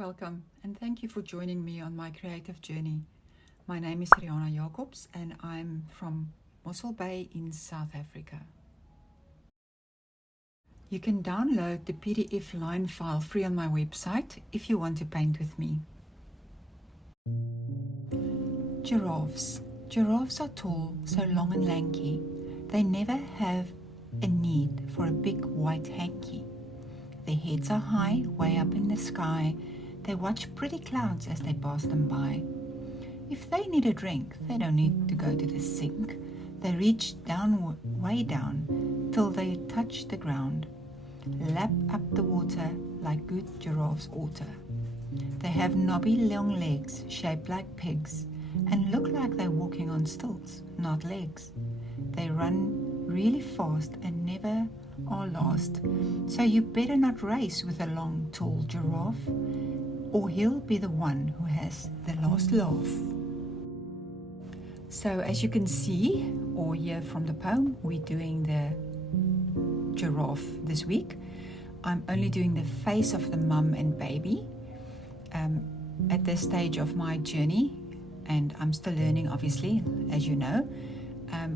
Welcome and thank you for joining me on my creative journey. My name is Rianna Jacobs and I'm from Mossel Bay in South Africa. You can download the PDF line file free on my website if you want to paint with me. Giraffes. Giraffes are tall, so long and lanky. They never have a need for a big white hanky. Their heads are high, way up in the sky. They watch pretty clouds as they pass them by. If they need a drink, they don't need to go to the sink. They reach down, way down, till they touch the ground. Lap up the water like good giraffes oughta. They have knobby long legs shaped like pigs and look like they're walking on stilts, not legs. They run really fast and never are last, so you better not race with a long, tall giraffe, or he'll be the one who has the last laugh. So as you can see or hear from the poem, we're doing the giraffe this week. I'm only doing the face of the mum and baby at this stage of my journey, and I'm still learning, obviously, as you know.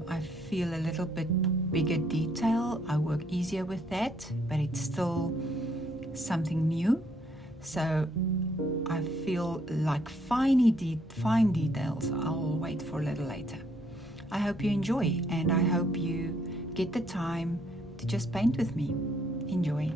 I feel a little bit bigger detail. I work easier with that, but it's still something new. So I feel like fine details I'll wait for a little later. I hope you enjoy, and I hope you get the time to just paint with me. Enjoy.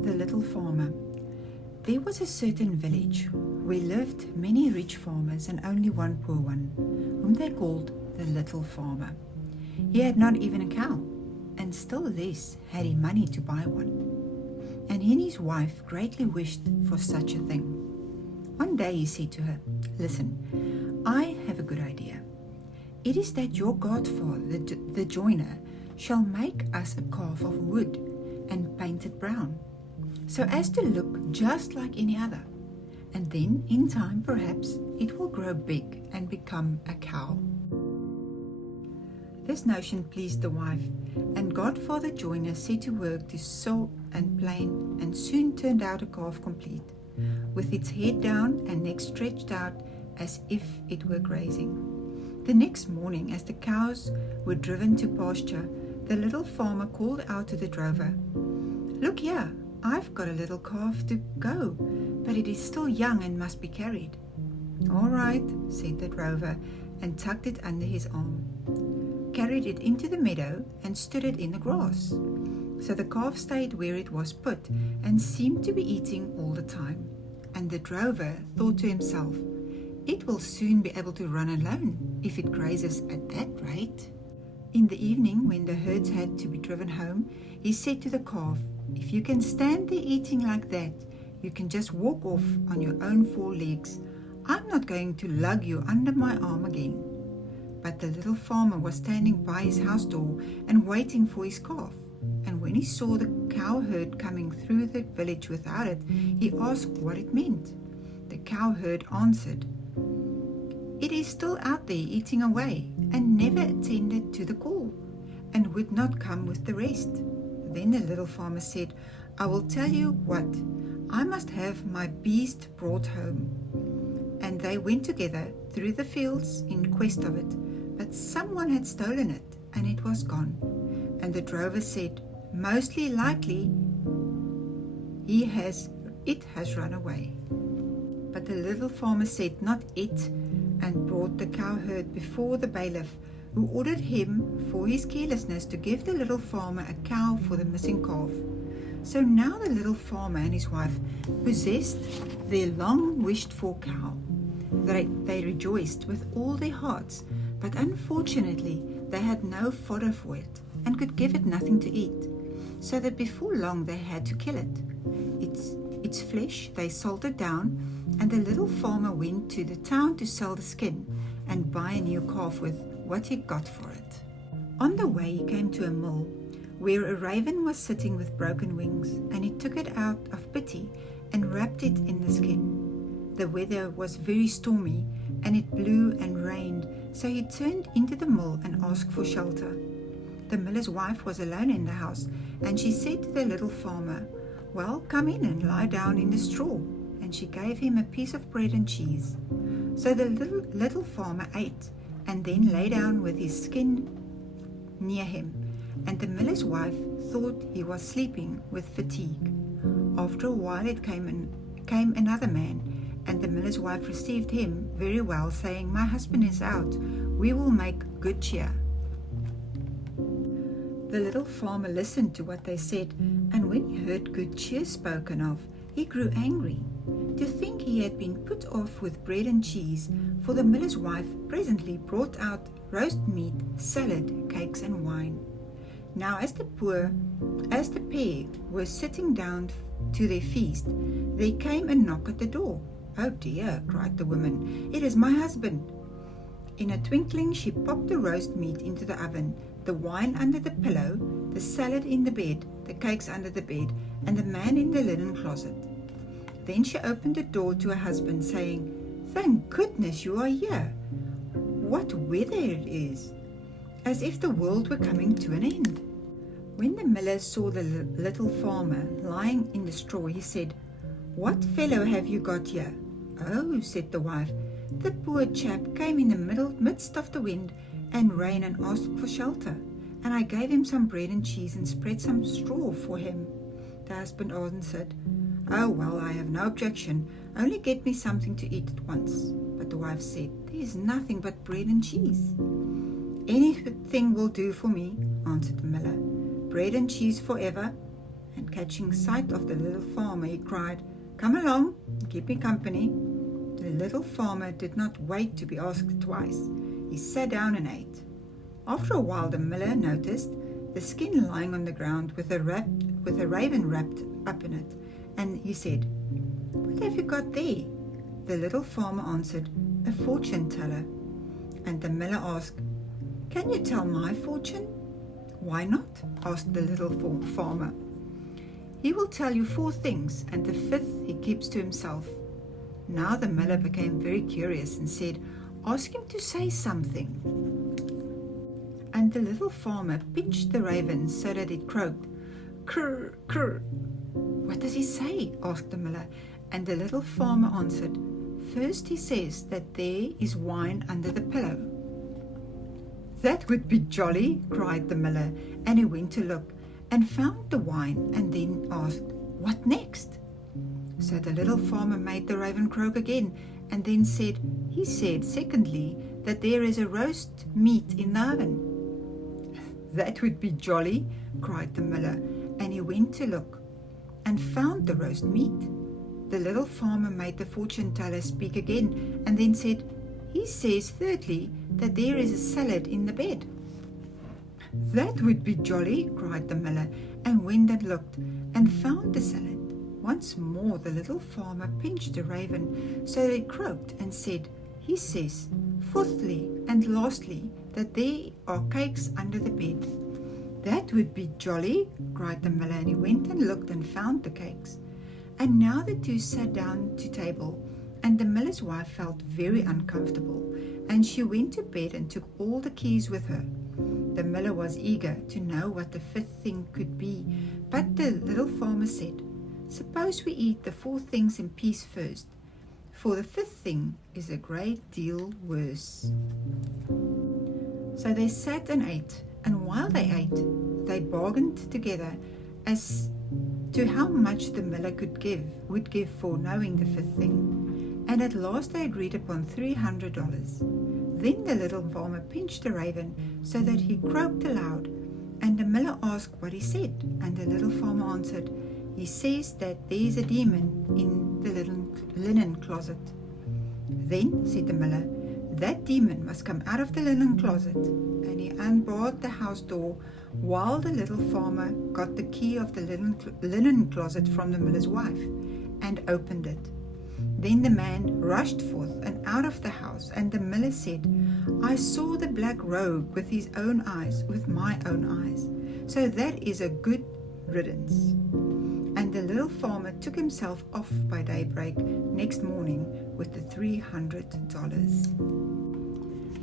The Little Farmer. There was a certain village where lived many rich farmers and only one poor one, whom they called the Little Farmer. He had not even a cow, and still less had he money to buy one. And he and his wife greatly wished for such a thing. One day he said to her, "Listen, I have a good idea. It is that your godfather, the joiner, shall make us a calf of wood and paint it brown, so as to look just like any other. And then, in time, perhaps, it will grow big and become a cow." This notion pleased the wife, and Godfather Joiner set to work to saw and plane, and soon turned out a calf complete, with its head down and neck stretched out as if it were grazing. The next morning, as the cows were driven to pasture, the little farmer called out to the drover, "Look here, I've got a little calf to go, but it is still young and must be carried." "All right," said the drover, and tucked it under his arm, carried it into the meadow, and stood it in the grass. So the calf stayed where it was put, and seemed to be eating all the time. And the drover thought to himself, It will soon be able to run alone if it grazes at that rate. In the evening, when the herds had to be driven home, he said to the calf, "If you can stand there eating like that, you can just walk off on your own 4 legs. I'm not going to lug you under my arm again." But the little farmer was standing by his house door and waiting for his calf. And when he saw the cow herd coming through the village without it, he asked what it meant. The cow herd answered, "It is still out there eating away and never attended to the call and would not come with the rest." Then the little farmer said, "I will tell you what, I must have my beast brought home." And they went together through the fields in quest of it, but someone had stolen it and it was gone. And the drover said, "Mostly likely it has run away." But the little farmer said, "Not it," and brought the cow herd before the bailiff, who ordered him for his carelessness to give the little farmer a cow for the missing calf. So now the little farmer and his wife possessed their long wished for cow. They rejoiced with all their hearts, but unfortunately they had no fodder for it and could give it nothing to eat, so that before long they had to kill it. Its flesh they salted down, and the little farmer went to the town to sell the skin and buy a new calf with what he got for it. On the way he came to a mill where a raven was sitting with broken wings, and he took it out of pity and wrapped it in the skin. The weather was very stormy and it blew and rained, so he turned into the mill and asked for shelter. The miller's wife was alone in the house, and she said to the little farmer, "Well, come in and lie down in the straw." And she gave him a piece of bread and cheese. So the little farmer ate and then lay down with his skin near him, and the miller's wife thought he was sleeping with fatigue. After a while it came another man, and the miller's wife received him very well, saying, "My husband is out, we will make good cheer." The little farmer listened to what they said, and when he heard good cheer spoken of, he grew angry. To think he had been put off with bread and cheese, for the miller's wife presently brought out roast meat, salad, cakes and wine. Now as the pair were sitting down to their feast, there came a knock at the door. "Oh dear," cried the woman, "it is my husband." In a twinkling she popped the roast meat into the oven, the wine under the pillow, the salad in the bed, the cakes under the bed, and the man in the linen closet. Then she opened the door to her husband, saying, "Thank goodness you are here. What weather it is! As if the world were coming to an end." When the miller saw the little farmer lying in the straw, he said, "What fellow have you got here?" "Oh," said the wife, "the poor chap came in the midst of the wind and rain and asked for shelter, and I gave him some bread and cheese and spread some straw for him." The husband answered, "Oh, well, I have no objection. Only get me something to eat at once." But the wife said, "There is nothing but bread and cheese." "Anything will do for me," answered the miller. "Bread and cheese forever." And catching sight of the little farmer, he cried, "Come along, keep me company." The little farmer did not wait to be asked twice. He sat down and ate. After a while the miller noticed the skin lying on the ground with a raven wrapped up in it, and he said, "What have you got there?" The little farmer answered, "A fortune teller." And the miller asked, "Can you tell my fortune?" "Why not?" asked the little farmer. "He will tell you 4 things, and the 5th he keeps to himself." Now the miller became very curious and said, "Ask him to say something." And the little farmer pitched the raven so that it croaked, "Krr, krr." "What does he say?" asked the miller. And the little farmer answered, "First he says that there is wine under the pillow." "That would be jolly," cried the miller, and he went to look and found the wine, and then asked, "What next?" So the little farmer made the raven croak again, and then said, "He said secondly that there is a roast meat in the oven." "That would be jolly," cried the miller, and he went to look and found the roast meat. The little farmer made the fortune teller speak again and then said, "He says, thirdly, that there is a salad in the bed." "That would be jolly," cried the miller, and went and looked and found the salad. Once more the little farmer pinched a raven so that it croaked and said, "He says, fourthly and lastly, that there are cakes under the bed." "That would be jolly," cried the miller, and he went and looked and found the cakes. And now the two sat down to table, and the miller's wife felt very uncomfortable, and she went to bed and took all the keys with her. The miller was eager to know what the fifth thing could be, but the little farmer said, "Suppose we eat the 4 things in peace first, for the 5th thing is a great deal worse." So they sat and ate, and while they ate, they bargained together as to how much the miller would give for knowing the 5th thing, and at last they agreed upon $300. Then the little farmer pinched the raven so that he croaked aloud, and the miller asked what he said, and the little farmer answered, "He says that there is a demon in the linen closet." "Then," said the miller, "that demon must come out of the linen closet," and he unbarred the house door while the little farmer got the key of the linen closet from the miller's wife and opened it. Then the man rushed forth and out of the house, and the miller said, "I saw the black rogue with my own eyes, so that is a good riddance." And the little farmer took himself off by daybreak next morning with the $300.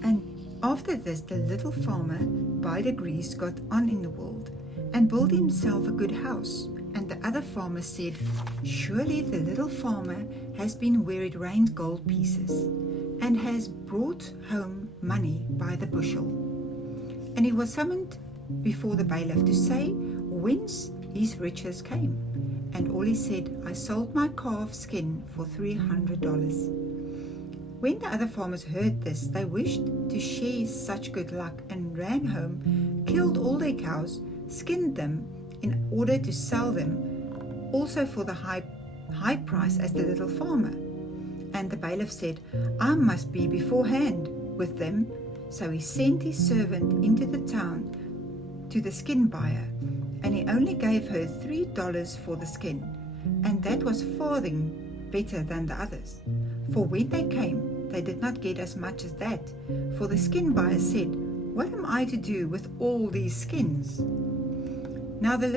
And after this, the little farmer by degrees got on in the world and built himself a good house. And the other farmer said, "Surely the little farmer has been where it rained gold pieces, and has brought home money by the bushel." And he was summoned before the bailiff to say whence his riches came. And all he said, "I sold my calf's skin for $300. When the other farmers heard this, they wished to share such good luck, and ran home, killed all their cows, skinned them in order to sell them also for the high price as the little farmer. And the bailiff said, "I must be beforehand with them." So he sent his servant into the town to the skin buyer, and he only gave her $3 for the skin, and that was farthing better than the others. For when they came, they did not get as much as that, for the skin buyer said, "What am I to do with all these skins?" Now the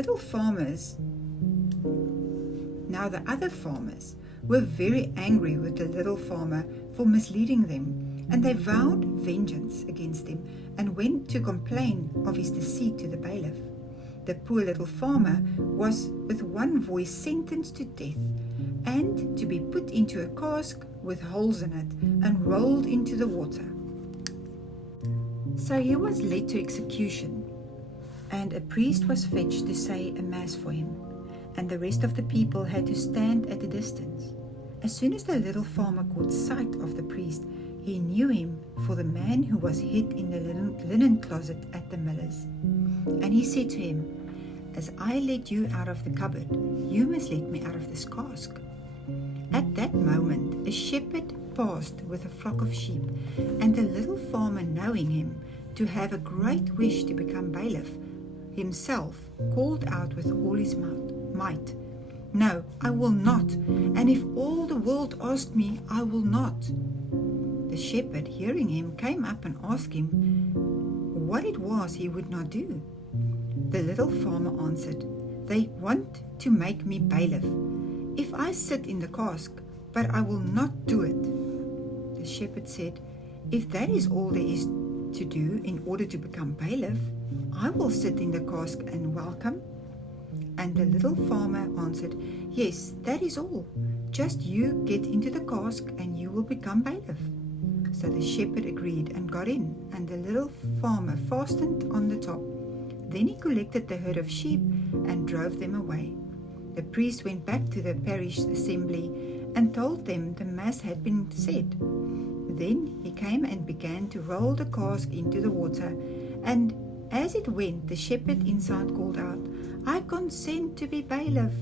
other farmers were very angry with the little farmer for misleading them, and they vowed vengeance against him and went to complain of his deceit to the bailiff. The poor little farmer was with one voice sentenced to death, and to be put into a cask with holes in it and rolled into the water. So he was led to execution, and a priest was fetched to say a mass for him, and the rest of the people had to stand at a distance. As soon as the little farmer caught sight of the priest, he knew him for the man who was hid in the linen closet at the miller's. And he said to him, "As I let you out of the cupboard, you must let me out of this cask." At that moment, a shepherd passed with a flock of sheep, and the little farmer, knowing him to have a great wish to become bailiff, himself called out with all his might, "No, I will not, and if all the world asked me, I will not." The shepherd, hearing him, came up and asked him what it was he would not do. The little farmer answered, "They want to make me bailiff. If I sit in the cask, but I will not do it." The shepherd said, "If that is all there is to do in order to become bailiff, I will sit in the cask and welcome." And the little farmer answered, "Yes, that is all. Just you get into the cask and you will become bailiff." So the shepherd agreed and got in, and the little farmer fastened on the top. Then he collected the herd of sheep and drove them away. The priest went back to the parish assembly and told them the mass had been said. Then he came and began to roll the cask into the water, and as it went, the shepherd inside called out, "I consent to be bailiff."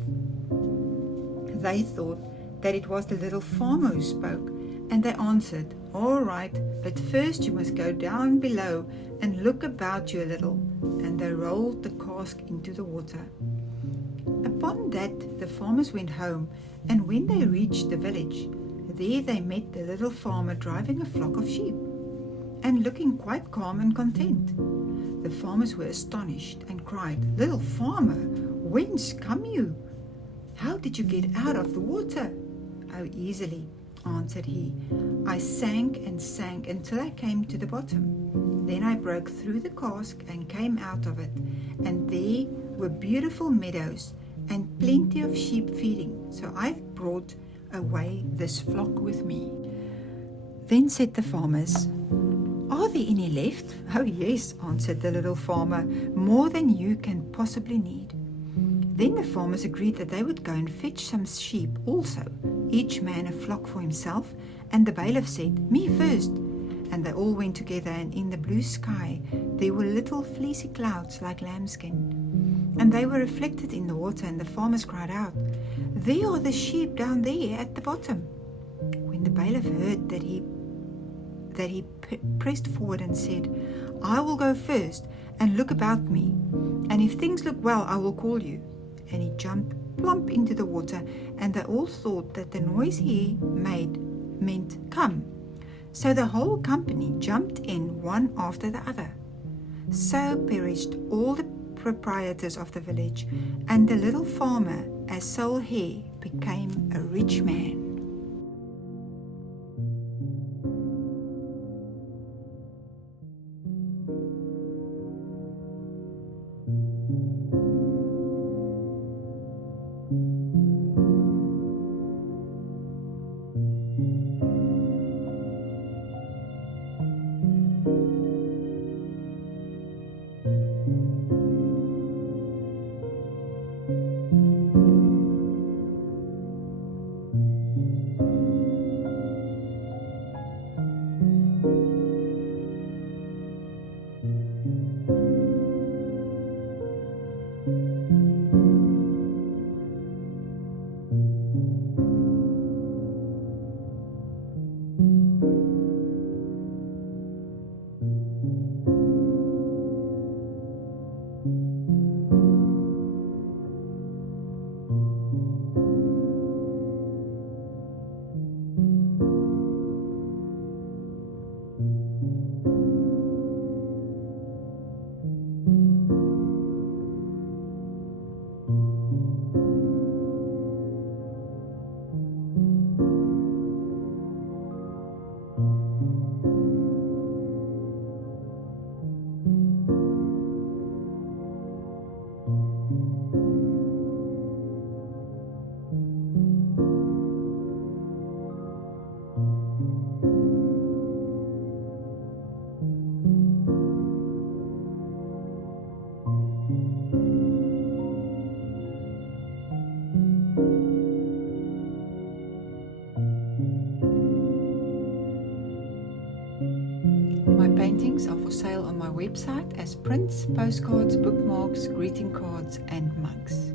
They thought that it was the little farmer who spoke, and they answered, "All right, but first you must go down below and look about you a little." And they rolled the cask into the water. Upon that the farmers went home, and when they reached the village, there they met the little farmer driving a flock of sheep, and looking quite calm and content. The farmers were astonished and cried, "Little farmer, whence come you? How did you get out of the water?" "Oh, easily," answered he. "I sank and sank until I came to the bottom. Then I broke through the cask and came out of it, and there were beautiful meadows and plenty of sheep feeding, so I've brought away this flock with me." Then said the farmers, "Are there any left?" "Oh yes," answered the little farmer, "more than you can possibly need." Then the farmers agreed that they would go and fetch some sheep also, each man a flock for himself, and the bailiff said, "Me first." And they all went together, and in the blue sky there were little fleecy clouds like lambskin, and they were reflected in the water, and the farmers cried out, "There are the sheep down there at the bottom." When the bailiff heard that, he pressed forward and said, "I will go first and look about me, and if things look well, I will call you." And he jumped plump into the water, and they all thought that the noise he made meant "come." So the whole company jumped in one after the other. So perished all the proprietors of the village, and the little farmer, as sole heir, became a rich man. My paintings are for sale on my website as prints, postcards, bookmarks, greeting cards and mugs.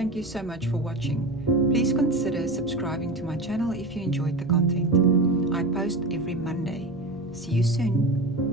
thank you so much for watching. Please consider subscribing to my channel if you enjoyed the content. I post every Monday. See you soon.